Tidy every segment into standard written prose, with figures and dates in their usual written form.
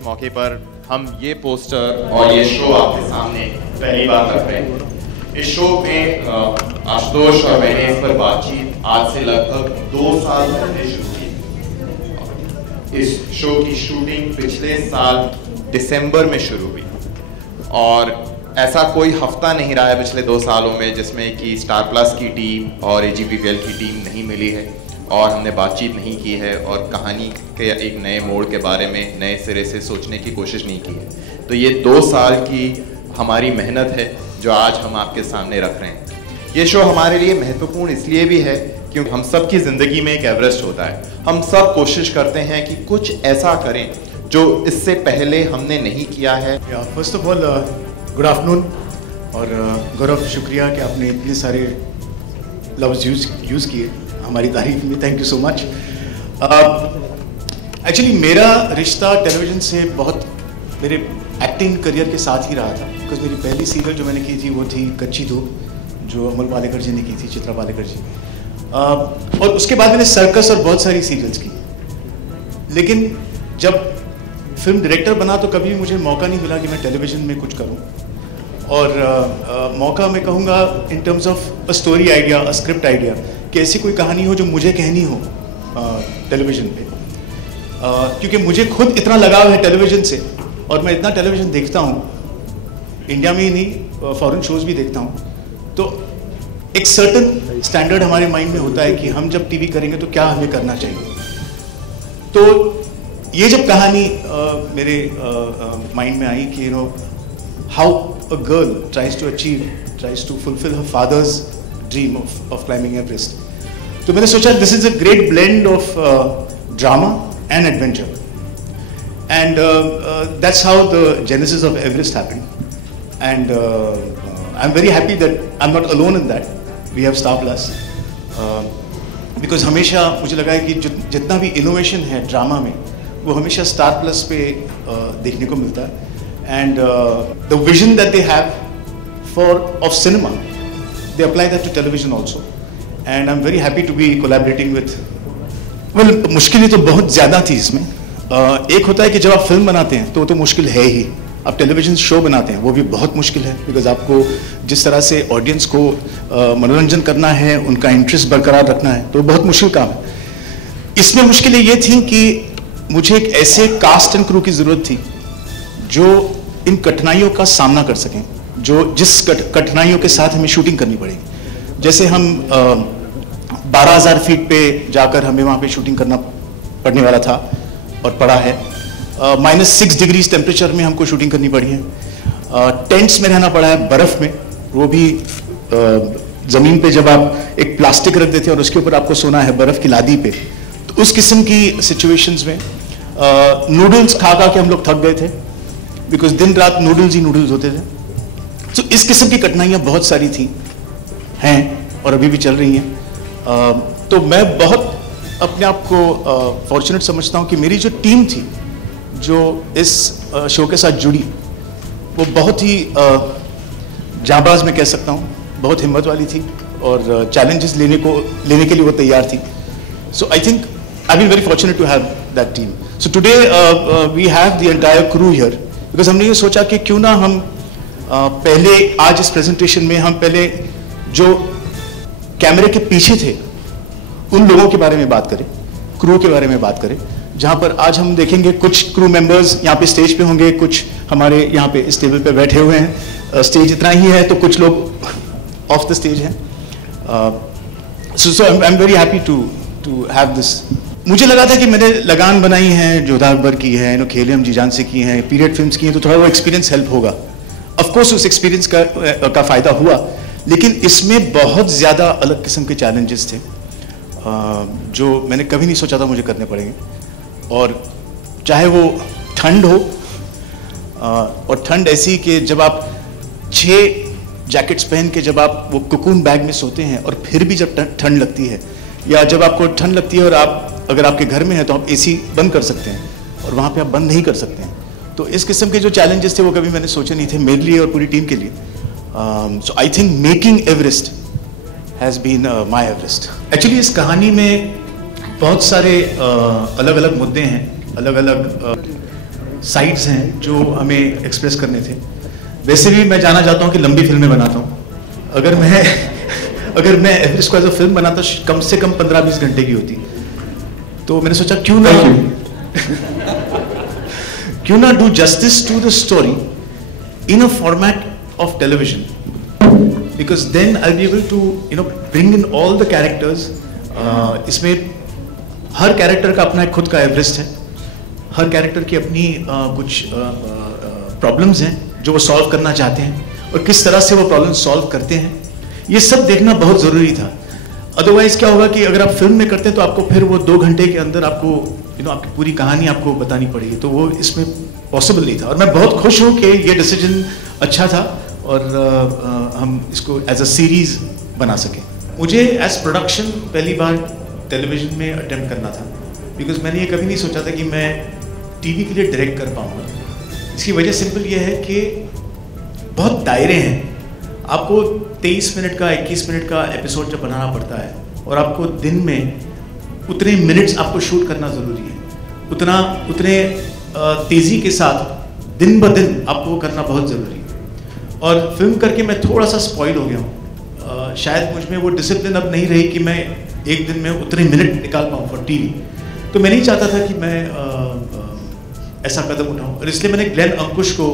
इस मौके पर हम ये पोस्टर और ये शो आपके सामने पहली बार रख रहे हैं। इस शो में आशुतोष और मैंने इस पर बातचीत आज से लगभग 2 साल पहले शुरू की। इस शो की शूटिंग पिछले साल दिसंबर में शुरू हुई और ऐसा कोई हफ्ता नहीं रहा है पिछले 2 सालों में जिसमें कि स्टार प्लस की टीम और AGPPL की टीम नहीं मिली है और हमने बातचीत नहीं की है और कहानी के एक नए मोड़ के बारे में नए सिरे से सोचने की कोशिश नहीं की है। तो ये 2 साल की हमारी मेहनत है जो आज हम आपके सामने रख रहे हैं। ये शो हमारे लिए महत्वपूर्ण इसलिए भी है क्योंकि हम सब की ज़िंदगी में एक एवरेस्ट होता है। हम सब कोशिश करते हैं कि कुछ ऐसा करें जो इससे पहले हमने नहीं किया है। First of all good afternoon और गौरव शुक्रिया कि आपने इतने सारे लफ्ज़ यूज़ किए हमारी तारीफ में, thank you so much. Actually मेरा रिश्ता टेलीविज़न से बहुत मेरे एक्टिंग करियर के साथ ही रहा था, बिकॉज मेरी पहली सीरियल जो मैंने की थी वो थी कच्ची धूप, जो अमल पालेकर जी ने की थी, चित्रा पालेकर जी। और उसके बाद मैंने सर्कस और बहुत सारी सीरियल्स की, लेकिन जब फिल्म डायरेक्टर बना तो कभी मुझे मौका नहीं मिला कि मैं टेलीविज़न में कुछ करूं। और मौका मैं कहूँगा in terms of a story idea, a script idea, कि ऐसी कोई कहानी हो जो मुझे कहनी हो टेलीविज़न पे, क्योंकि मुझे खुद इतना लगाव है टेलीविज़न से और मैं इतना टेलीविज़न देखता हूँ, इंडिया में ही नहीं फॉरेन शोज़ भी देखता हूँ। तो एक सर्टन स्टैंडर्ड हमारे माइंड में होता है कि हम जब टीवी करेंगे तो क्या हमें करना चाहिए। तो ये जब कहानी मेरे माइंड में आई कि how a girl tries to fulfil her father's dream of climbing Everest, तो मैंने सोचा this is a great blend of drama and adventure, and that's how the genesis of Everest happened. And I am very happy that I am not alone in that, we have Star Plus, because हमेशा मुझे लगा है कि जितना भी innovation है drama में वो हमेशा स्टार प्लस पे देखने को मिलता है। And the vision that they have of cinema, they apply that to television also, and I'm very happy to be collaborating with, well, मुश्किलें तो बहुत ज़्यादा थी इसमें। एक होता है कि जब आप फिल्म बनाते हैं तो मुश्किल है ही, आप टेलीविज़न शो बनाते हैं वो भी बहुत मुश्किल है, बिकॉज आपको जिस तरह से ऑडियंस को मनोरंजन करना है, उनका इंटरेस्ट बरकरार रखना है, तो बहुत मुश्किल काम है। इसमें मुश्किलें ये थी कि मुझे एक ऐसे कास्ट एंड क्रू की ज़रूरत थी जो इन कठिनाइयों का सामना कर सकें, जो जिस कठिनाइयों के साथ हमें शूटिंग करनी पड़ेगी। जैसे हम 12,000 फीट पे जाकर हमें वहाँ पे शूटिंग करना पड़ने वाला था और पड़ा है। -6 डिग्रीज टेम्परेचर में हमको शूटिंग करनी पड़ी है। टेंट्स में रहना पड़ा है, बर्फ़ में, वो भी ज़मीन पे जब आप एक प्लास्टिक रख देते हैं और उसके ऊपर आपको सोना है बर्फ़ की लादी पे, तो उस किस्म की सिचुएशंस में नूडल्स खा के हम लोग थक गए थे, बिकॉज दिन रात नूडल्स ही नूडल्स होते थे। तो इस किस्म की कठिनाइयाँ बहुत सारी थी, हैं और अभी भी चल रही हैं। तो मैं बहुत अपने आप को फॉर्चुनेट समझता हूँ कि मेरी जो टीम थी जो इस शो के साथ जुड़ी, वो बहुत ही जाबाज मैं कह सकता हूँ, बहुत हिम्मत वाली थी और चैलेंजेस लेने के लिए वो तैयार थी। So I think I been very fortunate to have that team. So today we have the entire crew here, because हमने ये सोचा कि क्यों ना हम पहले आज इस प्रेजेंटेशन में हम पहले जो कैमरे के पीछे थे उन लोगों के बारे में बात करें, क्रू के बारे में बात करें, जहां पर आज हम देखेंगे कुछ क्रू मेंबर्स यहाँ पे स्टेज पे होंगे, कुछ हमारे यहाँ पे इस टेबल पे बैठे हुए हैं। स्टेज इतना ही है तो कुछ लोग ऑफ द स्टेज हैं। So I am very happy to have this. मुझे लगा था कि मैंने लगान बनाई है, जोधा अकबर की है, खेले हम जी जान से की हैं, पीरियड फिल्म्स की हैं, तो थोड़ा वो एक्सपीरियंस हेल्प होगा। ऑफकोर्स उस एक्सपीरियंस का फ़ायदा हुआ, लेकिन इसमें बहुत ज़्यादा अलग किस्म के चैलेंजेस थे जो मैंने कभी नहीं सोचा था मुझे करने पड़ेंगे। और चाहे वो ठंड हो, और ठंड ऐसी कि जब आप 6 जैकेट्स पहन के जब आप वो कुकून बैग में सोते हैं और फिर भी जब ठंड लगती है, या जब आपको ठंड लगती है और आप अगर आपके घर में है तो आप AC बंद कर सकते हैं और वहाँ पे आप बंद नहीं कर सकते हैं। तो इस किस्म के जो चैलेंजेस थे वो कभी मैंने सोचे नहीं थे मेरे लिए और पूरी टीम के लिए। So I think making Everest has been my Everest. Actually इस कहानी में बहुत सारे अलग अलग मुद्दे हैं, अलग अलग साइड्स हैं जो हमें एक्सप्रेस करने थे। वैसे भी मैं जाना चाहता हूँ कि लंबी फिल्में बनाता हूँ। अगर मैं एवरेस्ट को एज अ फिल्म बनाता कम से कम 15-20 घंटे की होती। तो मैंने सोचा क्यों ना do justice to the story in a format of television, because then I be able to bring in all the characters. इसमें हर कैरेक्टर का अपना एक खुद का एवरेस्ट है, हर कैरेक्टर की अपनी कुछ प्रॉब्लम्स हैं जो वो सॉल्व करना चाहते हैं, और किस तरह से वो प्रॉब्लम सॉल्व करते हैं, ये सब देखना बहुत ज़रूरी था। अदरवाइज क्या होगा कि अगर आप फिल्म में करते हैं तो आपको फिर वो 2 घंटे के अंदर आपको आपकी पूरी कहानी आपको बतानी पड़ेगी, तो वो इसमें पॉसिबल नहीं था। और मैं बहुत खुश हूँ कि ये डिसीजन अच्छा था और हम इसको एज अ सीरीज बना सकें। मुझे एज प्रोडक्शन पहली बार टेलीविज़न में अटेम्प्ट करना था, बिकॉज मैंने ये कभी नहीं सोचा था कि मैं टीवी के लिए डायरेक्ट कर पाऊँगा। इसकी वजह सिंपल ये है कि बहुत दायरे हैं। आपको 23 मिनट का 21 मिनट का एपिसोड जब बनाना पड़ता है और आपको दिन में उतने मिनट्स आपको शूट करना ज़रूरी है, उतने तेज़ी के साथ दिन ब दिन आपको करना बहुत ज़रूरी है। और फिल्म करके मैं थोड़ा सा स्पॉइल हो गया हूँ। शायद मुझ में वो डिसिप्लिन अब नहीं रही कि मैं एक दिन में उतने मिनट निकाल पाऊँ फॉर टीवी। तो मैं नहीं चाहता था कि मैं ऐसा कदम उठाऊँ, और इसलिए मैंने ग्लेन अंकुश को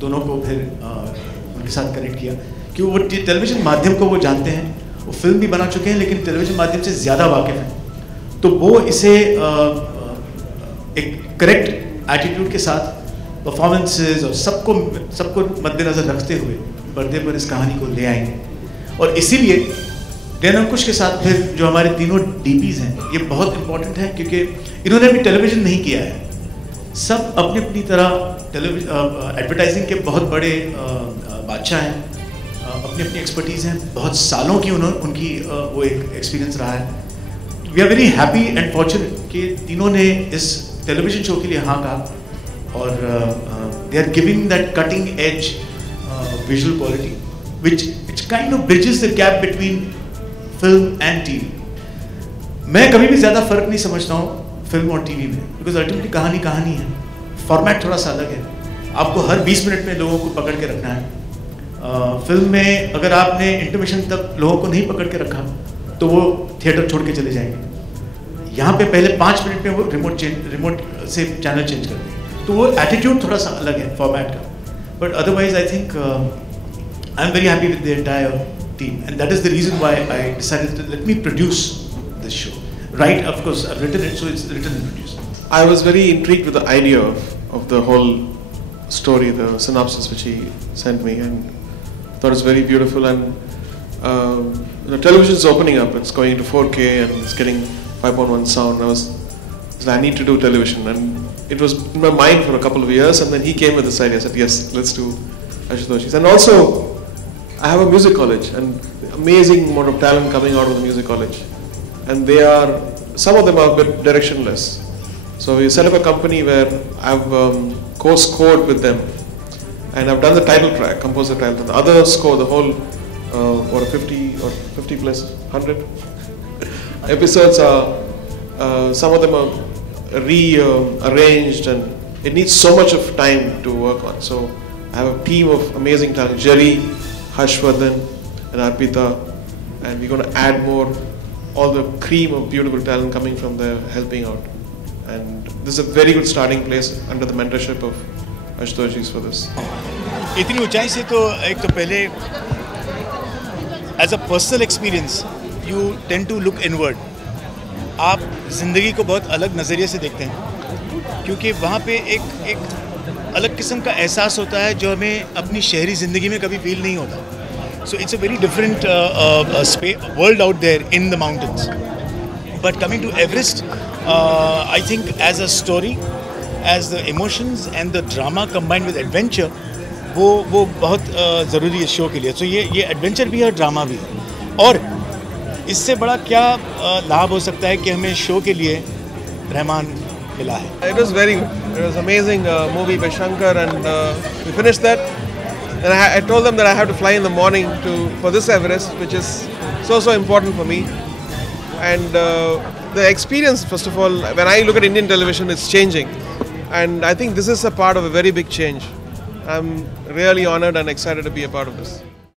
दोनों को फिर उनके साथ कनेक्ट किया कि वो टेलीविज़न माध्यम को वो जानते हैं, वो फिल्म भी बना चुके हैं लेकिन टेलीविज़न माध्यम से ज़्यादा वाकिफ़ हैं। तो वो इसे एक करेक्ट एटीट्यूड के साथ परफॉर्मेंसेस और सबको मद्देनज़र रखते हुए पर्दे पर इस कहानी को ले आएंगे। और इसीलिए ग्लेन अंकुश के साथ फिर जो हमारे तीनों डीपीज़ हैं, ये बहुत इंपॉर्टेंट है क्योंकि इन्होंने भी टेलीविज़न नहीं किया है। सब अपनी अपनी तरह एडवर्टाइजिंग के बहुत बड़े बादशाह हैं, अपनी अपनी एक्सपर्टीज़ हैं, बहुत सालों की उनकी वो एक एक्सपीरियंस रहा है। We are very happy and fortunate कि तीनों ने इस टेलीविज़न शो के लिए हाँ कहा, और they are giving that cutting edge visual quality which kind of bridges the gap between film and TV. मैं कभी भी ज़्यादा फ़र्क नहीं समझता हूँ फिल्म और टीवी में, बिकॉज अल्टीमेटली कहानी है, फॉर्मेट थोड़ा सा अलग है। आपको हर 20 मिनट में लोगों को पकड़ के रखना है। फिल्म में अगर आपने इंटरमिशन तक लोगों को नहीं पकड़ के रखा तो वो थिएटर छोड़ के चले जाएंगे। यहाँ पे पहले 5 मिनट में वो रिमोट से चैनल चेंज कर दें, तो वो एटीट्यूड थोड़ा सा अलग है फॉर्मेट का। But otherwise I think I'm very happy with the entire team, and that is the reason why I decided to let me produce this show. Right, of course, I've written it, so it's written and produced. I was very intrigued with the idea of the whole story, the synopsis which he sent me, and thought it was very beautiful. And the television is opening up; it's going to 4K and it's getting 5.1 sound. I need to do television, and it was in my mind for a couple of years. And then he came with this idea. I said, "Yes, let's do Ashutosh's." And also, I have a music college, and amazing amount of talent coming out of the music college, and some of them are a bit directionless. So we set up a company where I've co-scored with them, and I've done the title track, composed the title. The other score, the whole 50 plus 100 episodes are some of them are rearranged, and it needs so much of time to work on. So I have a team of amazing talent, Jerry, Harshvardhan and Arpita, and we're going to add more, all the cream of beautiful talent coming from there helping out. And this is a very good starting place under the mentorship of Ashutosh's for this. इतनी ऊंचाई से तो एक तो पहले as a personal experience you tend to look inward. आप ज़िंदगी को बहुत अलग नज़रिए से देखते हैं, क्योंकि वहाँ पे एक अलग किस्म का एहसास होता है जो हमें अपनी शहरी ज़िंदगी में कभी फील नहीं होता। So it's a very different world out there in the mountains. But coming to Everest, I think as a story, as the emotions and the drama combined with adventure, वो बहुत ज़रूरी है शो के लिए। तो ये एडवेंचर भी है और ड्रामा भी है, और इससे बड़ा क्या लाभ हो सकता है कि हमें शो के लिए रहमान मिला है। It was very good. It was amazing movie by Shankar, and we finished that. And I told them that I have to fly in the morning for this Everest, which is so important for me. And the experience, first of all, when I look at Indian television, it's changing. and I think this is a part of a very big change. I'm really honored and excited to be a part of this.